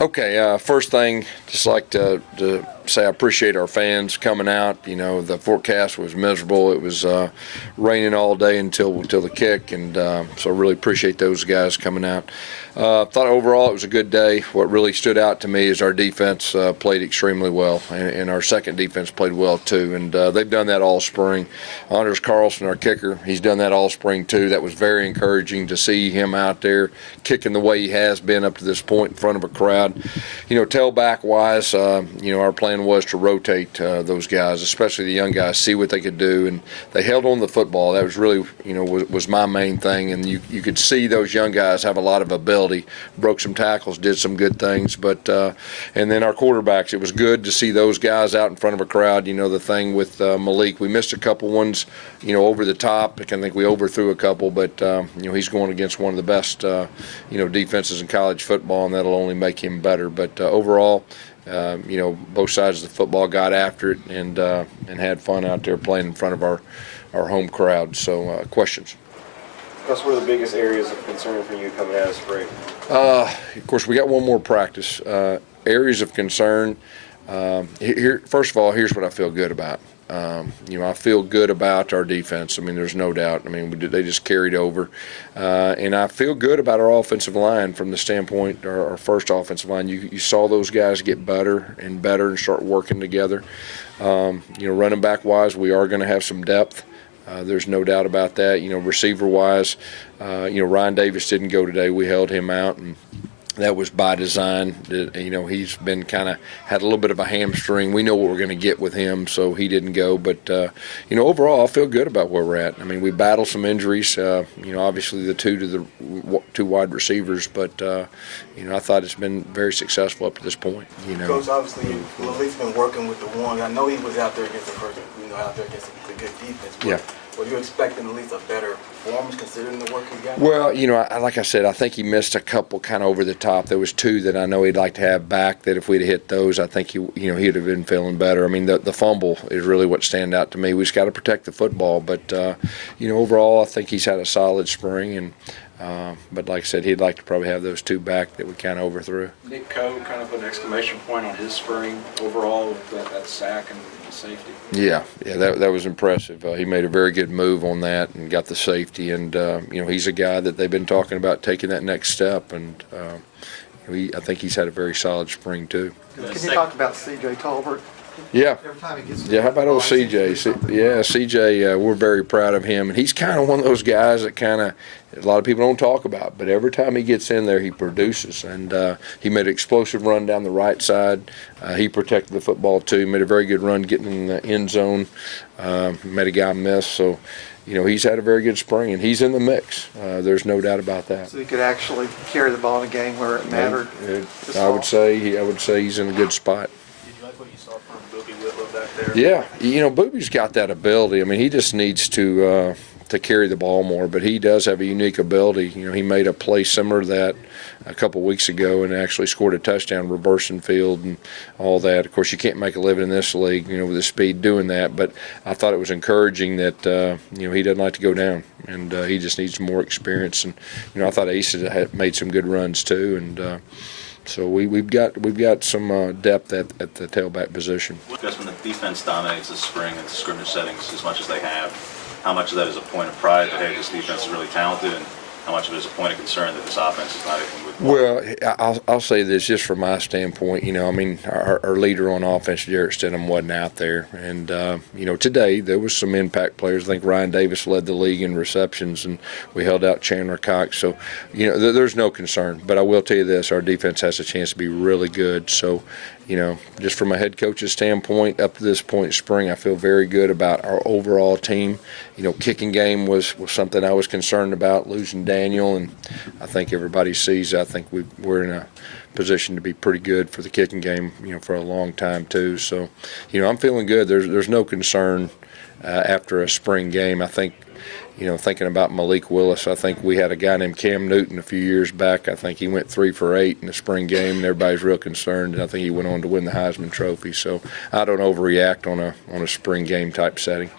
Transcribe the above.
Okay, first thing, just like to say I appreciate our fans coming out. You know, the forecast was miserable. It was raining all day until the kick, and so I really appreciate those guys coming out. Thought overall it was a good day. What really stood out to me is our defense played extremely well, and our second defense played well too. And they've done that all spring. Anders Carlson, our kicker, he's done that all spring too. That was very encouraging to see him out there kicking the way he has been up to this point in front of a crowd. You know, tailback wise, you know, our plan was to rotate those guys, especially the young guys, see what they could do, and they held on to the football. That was really, you know, was my main thing. And you could see those young guys have a lot of ability. Broke some tackles, did some good things, but and then our quarterbacks, it was good to see those guys out in front of a crowd. You know, the thing with Malik, we missed a couple ones, you know, over the top. I think we overthrew a couple, but you know, he's going against one of the best you know, defenses in college football, and that'll only make him better. But overall, you know, both sides of the football got after it and had fun out there playing in front of our home crowd. So questions? What are the biggest areas of concern for you coming out of spring? Of course, we got one more practice. Areas of concern. Here, first of all, here's what I feel good about. You know, I feel good about our defense. I mean, there's no doubt. I mean, they just carried over. And I feel good about our offensive line from the standpoint, our first offensive line. You saw those guys get better and start working together. You know, running back wise, we are going to have some depth. There's no doubt about that. You know, receiver-wise, you know, Ryan Davis didn't go today. We held him out, and that was by design. You know, he's been had a little bit of a hamstring. We know what we're going to get with him, so he didn't go. But, you know, overall, I feel good about where we're at. I mean, we battled some injuries, you know, obviously the two wide receivers, but, you know, I thought it's been very successful up to this point. You know, Coach, obviously, Malik's been working with the one. I know he was out there against the first, you know, out there against a good defense. But yeah. were you expecting at least a better performance considering the work he got? Well, you know, like I said, I think he missed a couple kind of over the top. There was two that I know he'd like to have back that if we'd hit those, I think he'd have been feeling better. I mean, the fumble is really what stand out to me. We just got to protect the football. But, you know, overall, I think he's had a solid spring. And but like I said, he'd like to probably have those two back that we kind of overthrew. Nick Coe kind of put an exclamation point on his spring overall with that sack and the safety. Yeah, that was impressive. He made a very good move on that and got the safety. And, you know, he's a guy that they've been talking about taking that next step. And I think he's had a very solid spring, too. Can you talk about C.J. Tolbert? Yeah. Every time he gets Yeah, how about old CJ? Yeah, CJ, we're very proud of him. And he's kind of one of those guys that a lot of people don't talk about. But every time he gets in there, he produces. And he made an explosive run down the right side. He protected the football, too. He made a very good run getting in the end zone. Made a guy miss. So, you know, he's had a very good spring, and he's in the mix. There's no doubt about that. So he could actually carry the ball in a game where it mattered. I would say he's in a good spot. Did you like what you saw from Booby Whitlow back there? Yeah, you know, Booby's got that ability. I mean, he just needs to carry the ball more, but he does have a unique ability. You know, he made a play similar to that a couple weeks ago and actually scored a touchdown reversing field and all that. Of course, you can't make a living in this league, you know, with the speed doing that, but I thought it was encouraging that, you know, he doesn't like to go down, and he just needs more experience. And, you know, I thought Ace had made some good runs too, and so we've got some depth at the tailback position. Because when the defense dominates the spring and scrimmage settings as much as they have, how much of that is a point of pride that, hey, this defense is really talented, and how much of it is a point of concern that this offense is not able with? Well, I'll say this just from my standpoint. You know, I mean, our leader on offense, Jarrett Stidham, wasn't out there. And, you know, today there was some impact players. I think Ryan Davis led the league in receptions, and we held out Chandler Cox. So, you know, there's no concern. But I will tell you this, our defense has a chance to be really good. So, you know, just from a head coach's standpoint, up to this point in spring, I feel very good about our overall team. You know, kicking game was something I was concerned about, losing Daniel, and I think everybody sees. I think we're in a position to be pretty good for the kicking game, you know, for a long time too. So, you know, I'm feeling good. There's no concern after a spring game. I think, you know, thinking about Malik Willis, I think we had a guy named Cam Newton a few years back. I think he went 3 for 8 in the spring game, and everybody's real concerned. And I think he went on to win the Heisman Trophy. So I don't overreact on a spring game type setting.